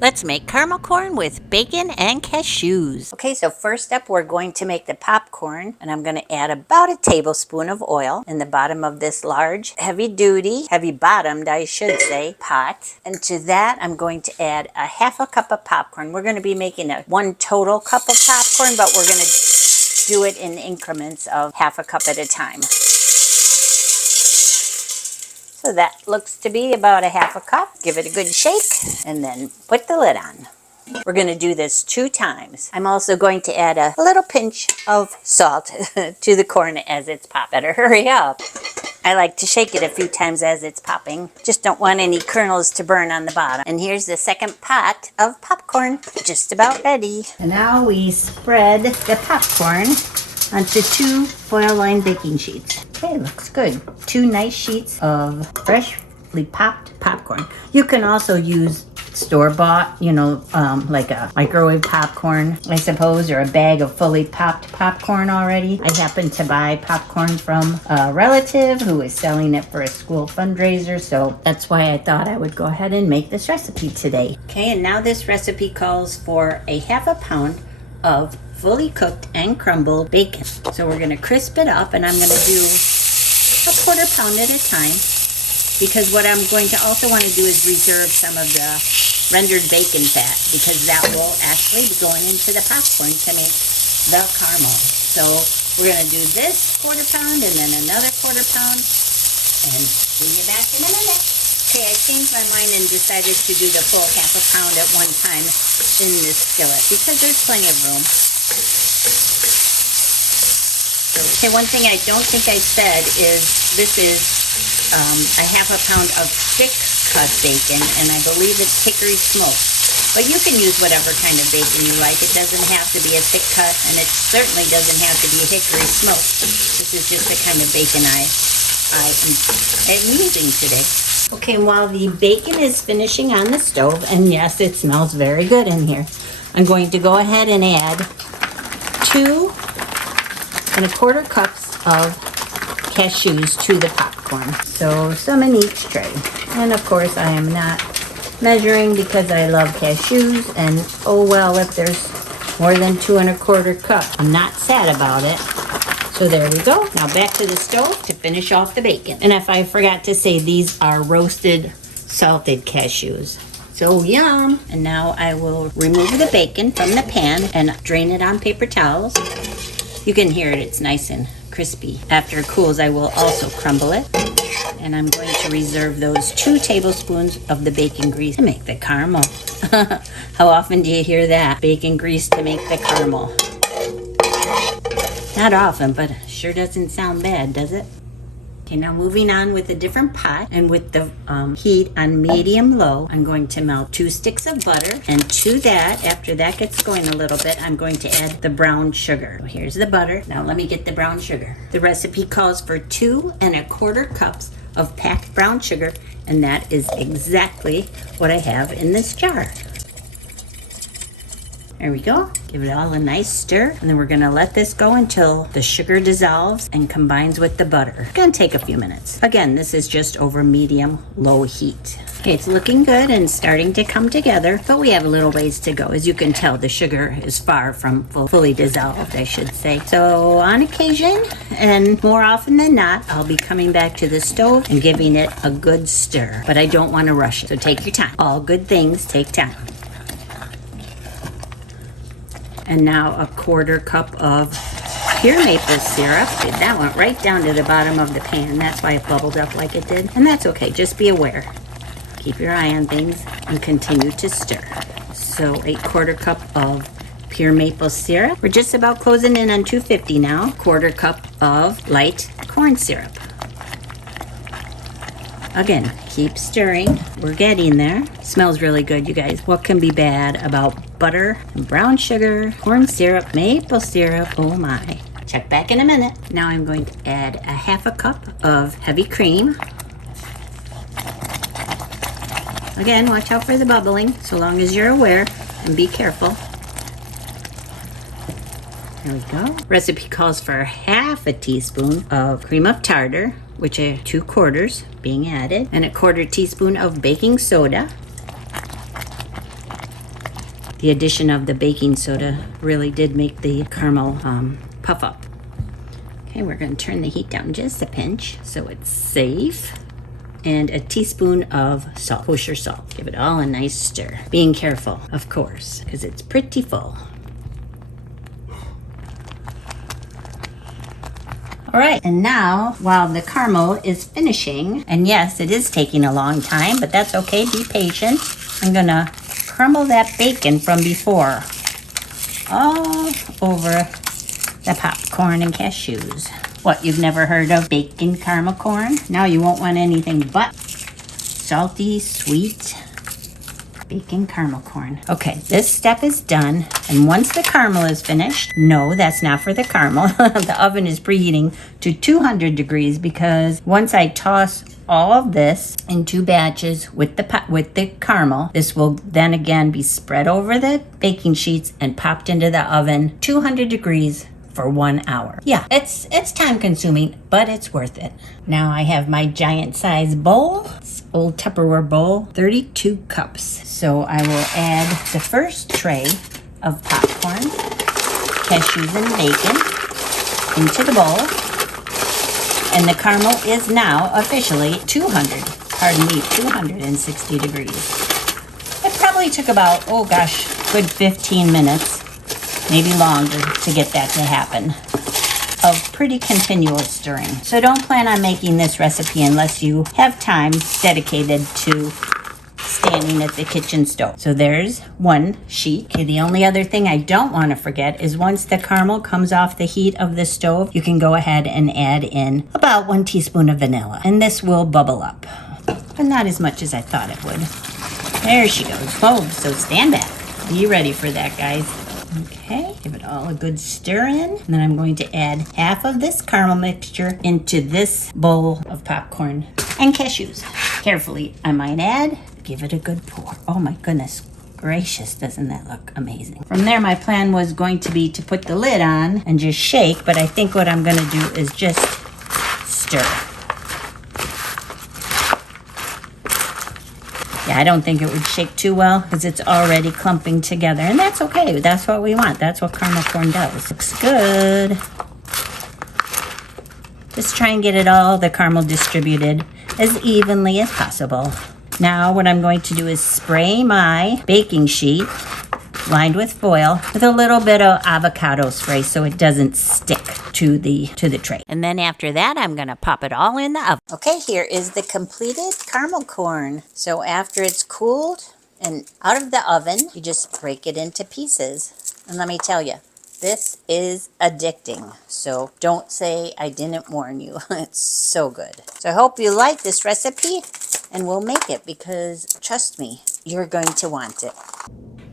Let's make caramel corn with bacon and cashews. Okay, so first up we're going to make the popcorn, and I'm going to add about a tablespoon of oil in the bottom of this large, heavy bottomed, I should say, pot. And to that I'm going to add a half a cup of popcorn. We're going to be making one total cup of popcorn, but we're going to do it in increments of half a cup at a time. So that looks to be about a half a cup. Give it a good shake and then put the lid on. We're going to do this 2 times. I'm also going to add a little pinch of salt to the corn as it's popped. Better hurry up. I like to shake it a few times as it's popping. Just don't want any kernels to burn on the bottom. And here's the second pot of popcorn, just about ready. And now we spread the popcorn onto 2 foil-lined baking sheets. Okay, looks good. 2 nice sheets of freshly popped popcorn. You can also use store-bought, like a microwave popcorn, I suppose, or a bag of fully popped popcorn already. I happened to buy popcorn from a relative who was selling it for a school fundraiser, so that's why I thought I would go ahead and make this recipe today. Okay, and now this recipe calls for a half a pound of fully cooked and crumbled bacon. So we're going to crisp it up, and I'm going to do a quarter pound at a time, because what I'm going to also want to do is reserve some of the rendered bacon fat, because that will actually be going into the popcorn to make the caramel. So we're going to do this quarter pound and then another quarter pound, and see you back in a minute. Okay, I changed my mind and decided to do the full half a pound at one time in this skillet because there's plenty of room. Okay, one thing I don't think I said is this is a half a pound of thick cut bacon, and I believe it's hickory smoked. But you can use whatever kind of bacon you like. It doesn't have to be a thick cut, and it certainly doesn't have to be hickory smoked. This is just the kind of bacon I am using today. Okay, while the bacon is finishing on the stove, and yes, it smells very good in here, I'm going to go ahead and add 2 1/4 cups of cashews to the popcorn. So some in each tray. And of course I am not measuring because I love cashews, and oh well, if there's more than 2 1/4 cups, I'm not sad about it. So there we go. Now back to the stove to finish off the bacon. And if I forgot to say, these are roasted salted cashews. So yum! And now I will remove the bacon from the pan and drain it on paper towels. You can hear it, it's nice and crispy. After it cools, I will also crumble it. And I'm going to reserve those 2 tablespoons of the bacon grease to make the caramel. How often do you hear that? Bacon grease to make the caramel. Not often, but sure doesn't sound bad, does it? Okay, now moving on with a different pot, and with the heat on medium-low, I'm going to melt 2 sticks of butter, and to that, after that gets going a little bit, I'm going to add the brown sugar. So here's the butter. Now let me get the brown sugar. The recipe calls for 2 1/4 cups of packed brown sugar, and that is exactly what I have in this jar. There we go. Give it all a nice stir, and then we're going to let this go until the sugar dissolves and combines with the butter. It's going to take a few minutes. Again, this is just over medium-low heat. Okay, it's looking good and starting to come together, but we have a little ways to go. As you can tell, the sugar is far from fully dissolved, I should say. So on occasion, and more often than not, I'll be coming back to the stove and giving it a good stir. But I don't want to rush it, so take your time. All good things take time. And now a 1/4 cup of pure maple syrup. That went right down to the bottom of the pan. That's why it bubbled up like it did. And that's okay, just be aware. Keep your eye on things and continue to stir. So a 1/4 cup of pure maple syrup. We're just about closing in on 250 now. 1/4 cup of light corn syrup. Again, keep stirring. We're getting there. Smells really good, you guys. What can be bad about butter, brown sugar, corn syrup, maple syrup? Oh my. Check back in a minute. Now I'm going to add a half a cup of heavy cream. Again, watch out for the bubbling, so long as you're aware, and be careful. There we go. Recipe calls for half a teaspoon of cream of tartar, which are 2/4 being added, and a 1/4 teaspoon of baking soda, The addition of the baking soda really did make the caramel puff up. Okay, we're going to turn the heat down just a pinch so it's safe. And a teaspoon of salt, kosher salt. Give it all a nice stir. Being careful, of course, because it's pretty full. All right, and now while the caramel is finishing, and yes, it is taking a long time, but that's okay, be patient. I'm gonna crumble that bacon from before all over the popcorn and cashews. What, you've never heard of bacon caramel corn? Now you won't want anything but salty, sweet bacon caramel corn. Okay, this step is done. And once the caramel is finished, no, that's not for the caramel. The oven is preheating to 200 degrees because once I toss all of this in 2 batches with the caramel, this will then again be spread over the baking sheets and popped into the oven 200 degrees for 1 hour. Yeah, it's time consuming, but it's worth it. Now I have my giant size bowl, this old Tupperware bowl, 32 cups. So I will add the first tray of popcorn, cashews, and bacon into the bowl. And the caramel is now officially 260 degrees. It probably took about, oh gosh, good 15 minutes. Maybe longer to get that to happen, of pretty continuous stirring. So don't plan on making this recipe unless you have time dedicated to standing at the kitchen stove. So there's one sheet. Okay, the only other thing I don't want to forget is once the caramel comes off the heat of the stove, you can go ahead and add in about 1 teaspoon of vanilla, and this will bubble up, but not as much as I thought it would. There she goes. Oh, so stand back. Be ready for that, guys. Okay, give it all a good stir in. And then I'm going to add half of this caramel mixture into this bowl of popcorn and cashews. Carefully, I might add. Give it a good pour. Oh my goodness gracious, doesn't that look amazing? From there, my plan was going to be to put the lid on and just shake, but I think what I'm going to do is just stir. Yeah, I don't think it would shake too well because it's already clumping together, and that's okay. That's what we want. That's what caramel corn does. Looks good. Just try and get it all, the caramel, distributed as evenly as possible. Now what I'm going to do is spray my baking sheet lined with foil with a little bit of avocado spray so it doesn't stick to the tray. And then after that, I'm gonna pop it all in the oven. Okay, here is the completed caramel corn. So after it's cooled and out of the oven, you just break it into pieces. And let me tell you, this is addicting. So don't say I didn't warn you. It's so good. So I hope you like this recipe and we'll make it because trust me, you're going to want it.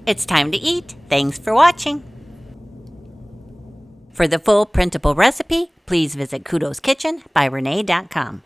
It's time to eat. Thanks for watching. For the full printable recipe, please visit kudoskitchenbyrenee.com.